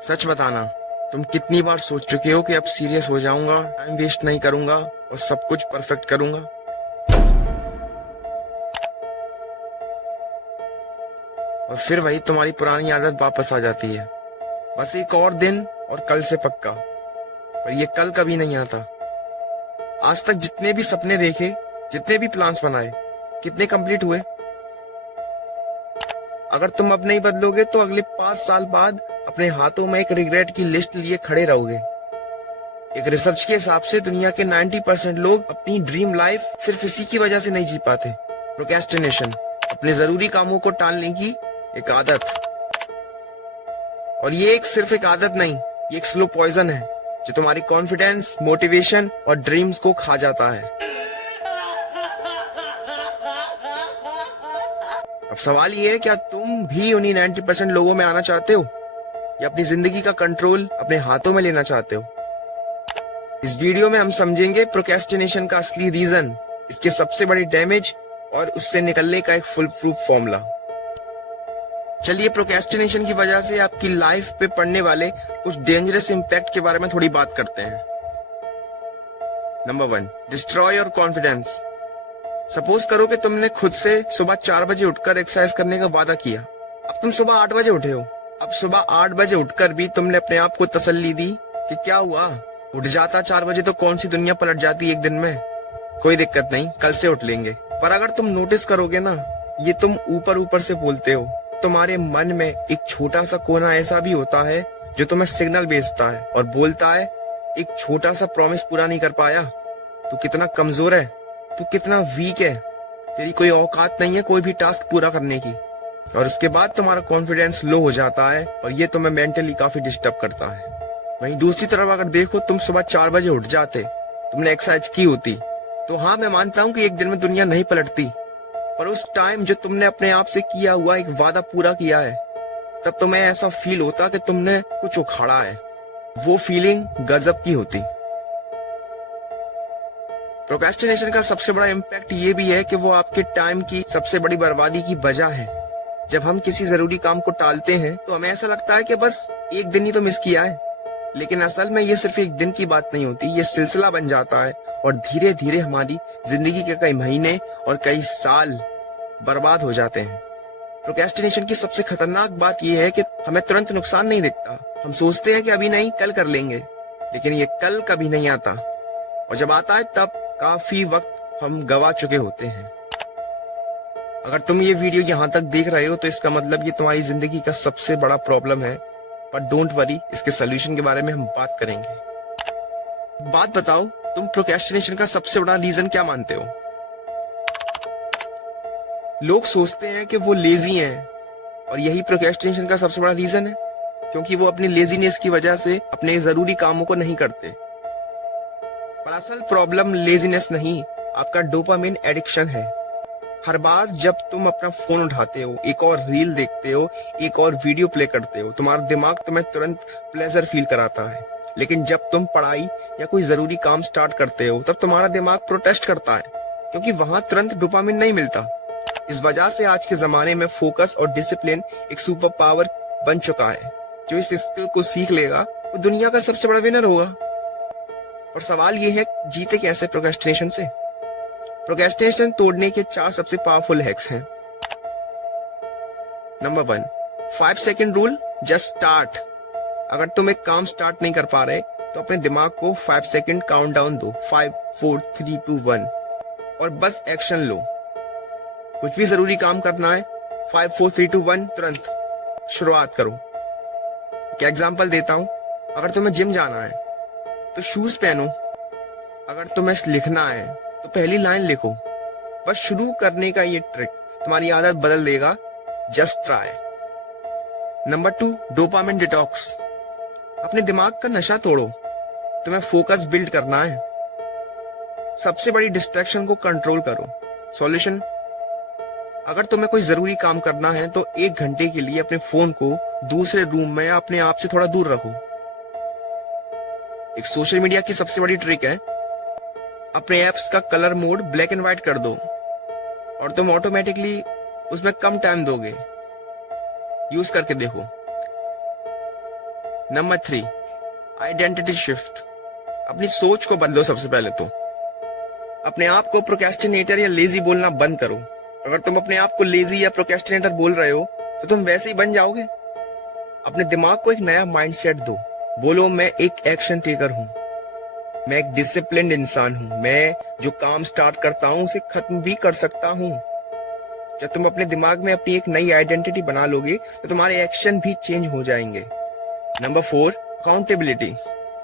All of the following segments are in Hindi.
सच बताना, तुम कितनी बार सोच चुके हो कि अब सीरियस हो जाऊंगा, टाइम वेस्ट नहीं करूंगा और सब कुछ परफेक्ट करूंगा। और फिर वही तुम्हारी पुरानी आदत वापस आ जाती है। बस एक और दिन और कल से पक्का। पर ये कल कभी नहीं आता। आज तक जितने भी सपने देखे, जितने भी प्लान्स बनाए, कितने कंप्लीट हुए? अगर तुम अब नहीं बदलोगे तो अगले 5 साल बाद अपने हाथों में एक रिग्रेट की लिस्ट लिए खड़े रहोगे। एक रिसर्च के हिसाब से दुनिया के 90% लोग अपनी ड्रीम लाइफ सिर्फ इसी की वजह से नहीं जी पाते। प्रोक्रेस्टिनेशन, अपने जरूरी कामों को टालने की एक आदत। और ये सिर्फ एक आदत नहीं, ये एक स्लो पॉइजन है जो तुम्हारी कॉन्फिडेंस, मोटिवेशन और ड्रीम्स को खा जाता है। अब सवाल ये है, क्या तुम भी उन्हीं 90% लोगों में आना चाहते हो या अपनी जिंदगी का कंट्रोल अपने हाथों में लेना चाहते हो? इस वीडियो में हम समझेंगे प्रोक्रेस्टिनेशन का असली रीजन, इसके सबसे बड़ी डैमेज और उससे निकलने का एक फुल प्रूफ फॉर्मूला। चलिए प्रोक्रेस्टिनेशन की वजह से आपकी लाइफ पे पड़ने वाले कुछ डेंजरस इम्पैक्ट के बारे में थोड़ी बात करते हैं। Number 1, destroy your confidence. Suppose करो कि तुमने खुद से सुबह 4 बजे उठकर एक्सरसाइज करने का वादा किया। अब तुम सुबह 8 बजे उठे हो। अब सुबह 8 बजे उठकर भी तुमने अपने आप को तसल्ली दी कि क्या हुआ, उठ जाता 4 बजे तो कौन सी दुनिया पलट जाती एक दिन में, कोई दिक्कत नहीं, कल से उठ लेंगे। पर अगर तुम नोटिस करोगे ना, ये तुम ऊपर ऊपर से बोलते हो। तुम्हारे मन में एक छोटा सा कोना ऐसा भी होता है जो तुम्हें सिग्नल भेजता है और बोलता है, एक छोटा सा प्रॉमिस पूरा नहीं कर पाया, तू कितना कमजोर है, तू कितना वीक है, तेरी कोई औकात नहीं है कोई भी टास्क पूरा करने की। और उसके बाद तुम्हारा कॉन्फिडेंस लो हो जाता है और ये तुम्हें मेंटली काफी डिस्टर्ब करता है। वहीं दूसरी तरफ अगर देखो, तुम सुबह 4 बजे उठ जाते, तुमने एक्सरसाइज की होती, तो हाँ मैं मानता हूँ कि एक दिन में दुनिया नहीं पलटती। पर उस टाइम जो तुमने अपने आप से किया हुआ एक वादा पूरा किया है, तब तुम्हें ऐसा फील होता कि तुमने कुछ उखाड़ा है। वो फीलिंग गजब की होती। प्रोक्रेस्टिनेशन का सबसे बड़ा इम्पैक्ट ये भी है कि वो आपके टाइम की सबसे बड़ी बर्बादी की वजह है। जब हम किसी जरूरी काम को टालते हैं तो हमें ऐसा लगता है कि बस एक दिन ही तो मिस किया है, लेकिन असल में ये सिर्फ एक दिन की बात नहीं होती, ये सिलसिला बन जाता है और धीरे धीरे हमारी जिंदगी के कई महीने और कई साल बर्बाद हो जाते हैं। प्रोक्रेस्टिनेशन की सबसे खतरनाक बात यह है कि हमें तुरंत नुकसान नहीं दिखता। हम सोचते हैं कि अभी नहीं, कल कर लेंगे, लेकिन ये कल कभी नहीं आता और जब आता है तब काफी वक्त हम गवा चुके होते हैं। अगर तुम ये वीडियो यहाँ तक देख रहे हो तो इसका मतलब ये तुम्हारी जिंदगी का सबसे बड़ा प्रॉब्लम है। पर डोंट वरी, इसके सोल्यूशन के बारे में हम बात करेंगे। बात बताओ, तुम प्रोक्रेस्टिनेशन का सबसे बड़ा रीजन क्या मानते हो? लोग सोचते हैं कि वो लेजी हैं और यही प्रोक्रेस्टिनेशन का सबसे बड़ा रीजन है, क्योंकि वो अपनी लेजीनेस की वजह से अपने जरूरी कामों को नहीं करते। पर असल प्रॉब्लम लेजीनेस नहीं, आपका डोपामिन एडिक्शन है। हर बार जब तुम अपना फोन उठाते हो, एक और रील देखते हो, एक और वीडियो प्ले करते हो, तुम्हारा दिमाग तुम्हें तुरंत प्लेजर फील कराता है। लेकिन जब तुम पढ़ाई या कोई जरूरी काम स्टार्ट करते हो, तब तुम्हारा दिमाग प्रोटेस्ट करता है, क्योंकि वहां तुरंत डोपामिन नहीं मिलता। इस वजह से आज के जमाने में फोकस और डिसिप्लिन एक सुपर पावर बन चुका है। जो इस स्किल को सीख लेगा वो दुनिया का सबसे बड़ा विनर होगा। और सवाल ये है, जीते कैसे प्रोक्रेस्टिनेशन से? प्रोक्रेस्टिनेशन तोड़ने के 4 सबसे पावरफुल हैक्स हैं। Number 1, 5 second rule, just start. अगर तुम एक काम स्टार्ट नहीं कर पा रहे तो अपने दिमाग को 5 सेकंड काउंट डाउन दो, 5 4 3 2 1, और बस एक्शन लो। कुछ भी जरूरी काम करना है, 5 4 3 2 1 तुरंत शुरुआत करो। क्या एग्जांपल देता हूं, अगर तुम्हें जिम जाना है तो शूज पहनो। अगर तुम्हें लिखना है तो पहली लाइन लिखो। बस शुरू करने का ये ट्रिक तुम्हारी आदत बदल देगा। Just try. Number 2, dopamine detox. अपने दिमाग का नशा तोड़ो। तुम्हें फोकस बिल्ड करना है, सबसे बड़ी डिस्ट्रैक्शन को कंट्रोल करो। सॉल्यूशन, अगर तुम्हें कोई जरूरी काम करना है तो 1 घंटे के लिए अपने फोन को दूसरे रूम में अपने आप से थोड़ा दूर रखो। एक सोशल मीडिया की सबसे बड़ी ट्रिक है, अपने ऐप्स का colour mode black and white कर दो और तुम ऑटोमेटिकली उसमें कम टाइम दोगे। यूज करके देखो। Number 3, identity shift. अपनी सोच को बदलो। सबसे पहले तो अपने आप को प्रोक्रेस्टिनेटर या लेजी बोलना बंद करो। अगर तुम अपने आप को लेजी या प्रोक्रेस्टिनेटर बोल रहे हो तो तुम वैसे ही बन जाओगे। अपने दिमाग को एक नया माइंडसेट दो। बोलो, मैं एक एक्शन टेकर हूँ, मैं एक डिसिप्लिन्ड इंसान हूँ, मैं जो काम स्टार्ट करता हूँ उसे खत्म भी कर सकता हूँ। जब तुम अपने दिमाग में अपनी एक नई आइडेंटिटी बना लोगे तो तुम्हारे एक्शन भी चेंज हो जाएंगे। Number 4, accountability.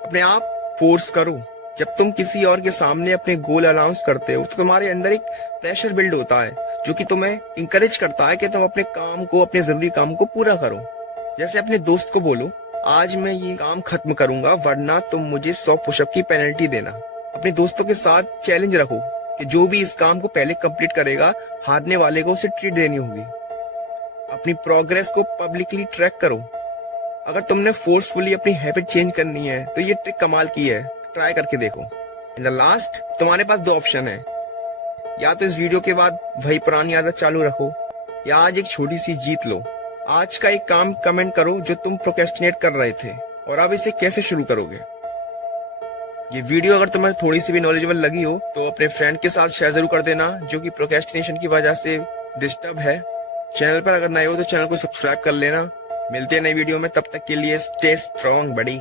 अपने आप फोर्स करो। जब तुम किसी और के सामने अपने गोल अनाउंस करते हो तो तुम्हारे अंदर एक प्रेशर बिल्ड होता है जो कि तुम्हें इंकरेज करता है कि तुम अपने काम को, अपने जरूरी काम को पूरा करो। जैसे अपने दोस्त को बोलो, आज मैं ये काम खत्म करूंगा वरना तुम मुझे 100 पुशअप की पेनल्टी देना। अपने दोस्तों के साथ चैलेंज रखो कि जो भी इस काम को पहले कंप्लीट करेगा, हारने वाले को उसे ट्रीट देनी होगी। अपनी प्रोग्रेस को पब्लिकली ट्रैक करो। अगर तुमने फोर्सफुली अपनी हैबिट चेंज करनी है तो ये ट्रिक कमाल की है, ट्राई करके देखो। इन द लास्ट, तुम्हारे पास 2 ऑप्शन है। या तो इस वीडियो के बाद वही पुरानी आदत चालू रखो, या आज एक छोटी सी जीत लो। आज का एक काम कमेंट करो जो तुम प्रोक्रेस्टिनेट कर रहे थे और अब इसे कैसे शुरू करोगे। ये वीडियो अगर तुम्हें थोड़ी सी भी नॉलेजेबल लगी हो तो अपने फ्रेंड के साथ शेयर जरूर कर देना जो कि प्रोक्रेस्टिनेशन की वजह से डिस्टर्ब है। चैनल पर अगर नए हो तो चैनल को सब्सक्राइब कर लेना। मिलते हैं नई वीडियो में, तब तक के लिए स्टे स्ट्रॉन्ग बडी।